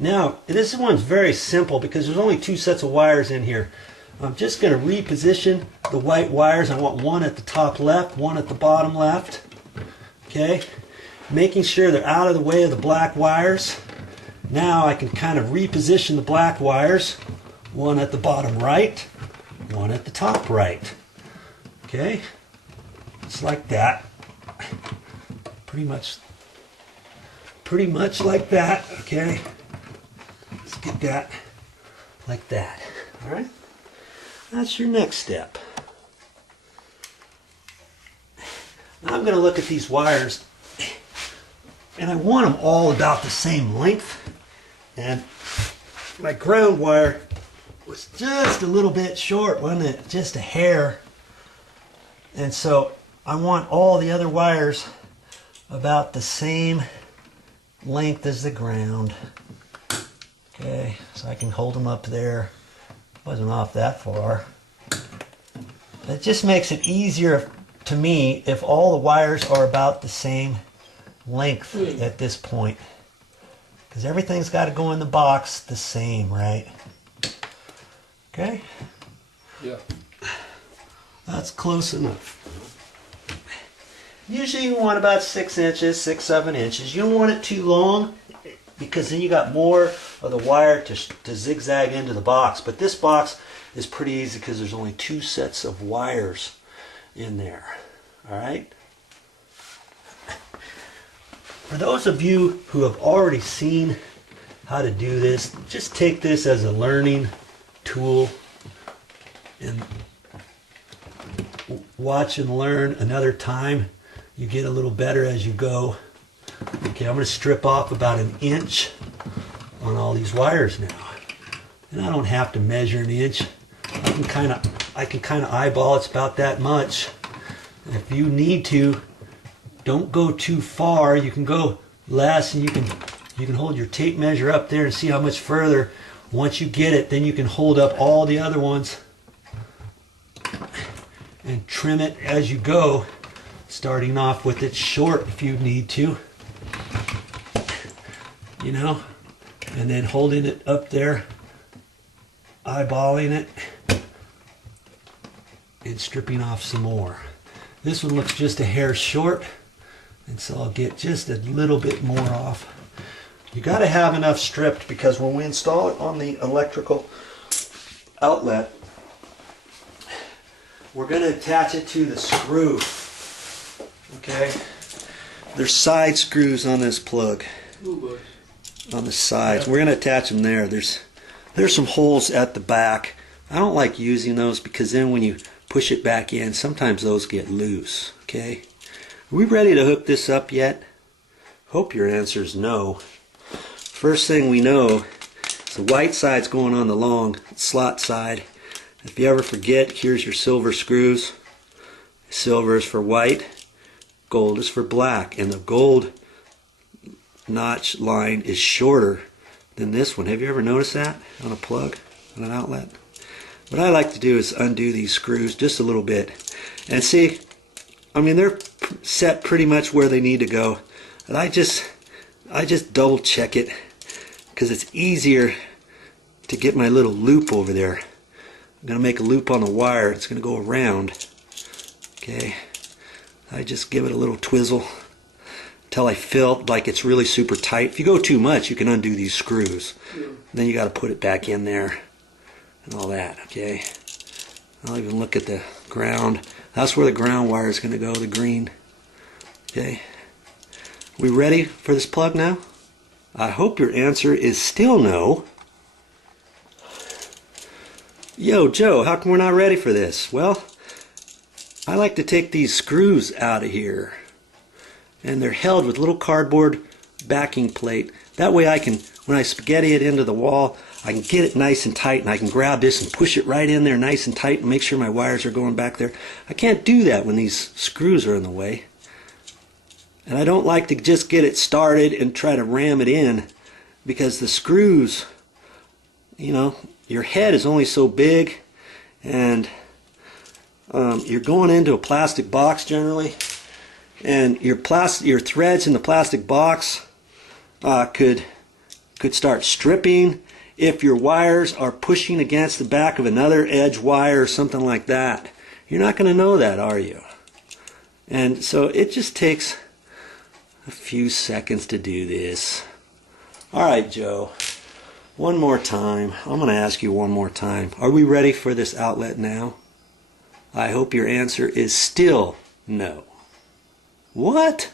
Now, this one's very simple because there's only 2 sets of wires in here. I'm just going to reposition the white wires. I want one at the top left, one at the bottom left. Okay, making sure they're out of the way of the black wires. Now I can kind of reposition the black wires, one at the bottom right, one at the top right. Okay, just like that. Pretty much like that. Okay, let's get that like that. All right, that's your next step. Now I'm going to look at these wires, and I want them all about the same length. And my ground wire was just a little bit short, wasn't it? Just a hair. And so I want all the other wires about the same length as the ground. Okay, so I can hold them up there. Wasn't off that far. It just makes it easier to me if all the wires are about the same length at this point, because everything's got to go in the box the same, right? Okay? Yeah. That's close enough. Usually you want about 6 inches, 6-7 inches. You don't want it too long because then you got more of the wire to zigzag into the box. But this box is pretty easy because there's only 2 sets of wires in there. All right? For those of you who have already seen how to do this, just take this as a learning tool and watch and learn another time. You get a little better as you go. Okay, I'm going to strip off about 1 inch on all these wires now. And I don't have to measure 1 inch. I can kind of eyeball it's about that much. And if you need to, don't go too far. You can go less, and you can hold your tape measure up there and see how much further. Once you get it, then you can hold up all the other ones and trim it as you go, starting off with it short if you need to, you know, and then holding it up there, eyeballing it, and stripping off some more. This one looks just a hair short, and so I'll get just a little bit more off. You got to have enough stripped because when we install it on the electrical outlet, we're going to attach it to the screw. Okay? There's side screws on this plug. On the sides. We're going to attach them there. There's some holes at the back. I don't like using those because then when you push it back in, sometimes those get loose. Okay? Are we ready to hook this up yet? Hope your answer is no. First thing we know is the white side's going on the long slot side. If you ever forget, here's your silver screws. Silver is for white, gold is for black, and the gold notch line is shorter than this one. Have you ever noticed that on a plug, on an outlet? What I like to do is undo these screws just a little bit. And see, I mean, they're set pretty much where they need to go. And I just double check it because it's easier to get my little loop over there. I'm going to make a loop on the wire. It's going to go around. Okay. I just give it a little twizzle until I feel like it's really super tight. If you go too much, you can undo these screws. Then you got to put it back in there and all that. Okay. I'll even look at the ground. That's where the ground wire is going to go, the green. Okay. We ready for this plug now? I hope your answer is still no. Yo, Joe, how come we're not ready for this? Well, I like to take these screws out of here. And they're held with little cardboard backing plate. That way I can, when I spaghetti it into the wall, I can get it nice and tight, and I can grab this and push it right in there nice and tight and make sure my wires are going back there. I can't do that when these screws are in the way. And I don't like to just get it started and try to ram it in because the screws, you know, your head is only so big, and you're going into a plastic box generally, and your threads in the plastic box could could start stripping if your wires are pushing against the back of another edge wire or something like that. You're not going to know that, are you? And so it just takes a few seconds to do this. Alright, Joe. One more time. I'm going to ask you one more time. Are we ready for this outlet now? I hope your answer is still no. What?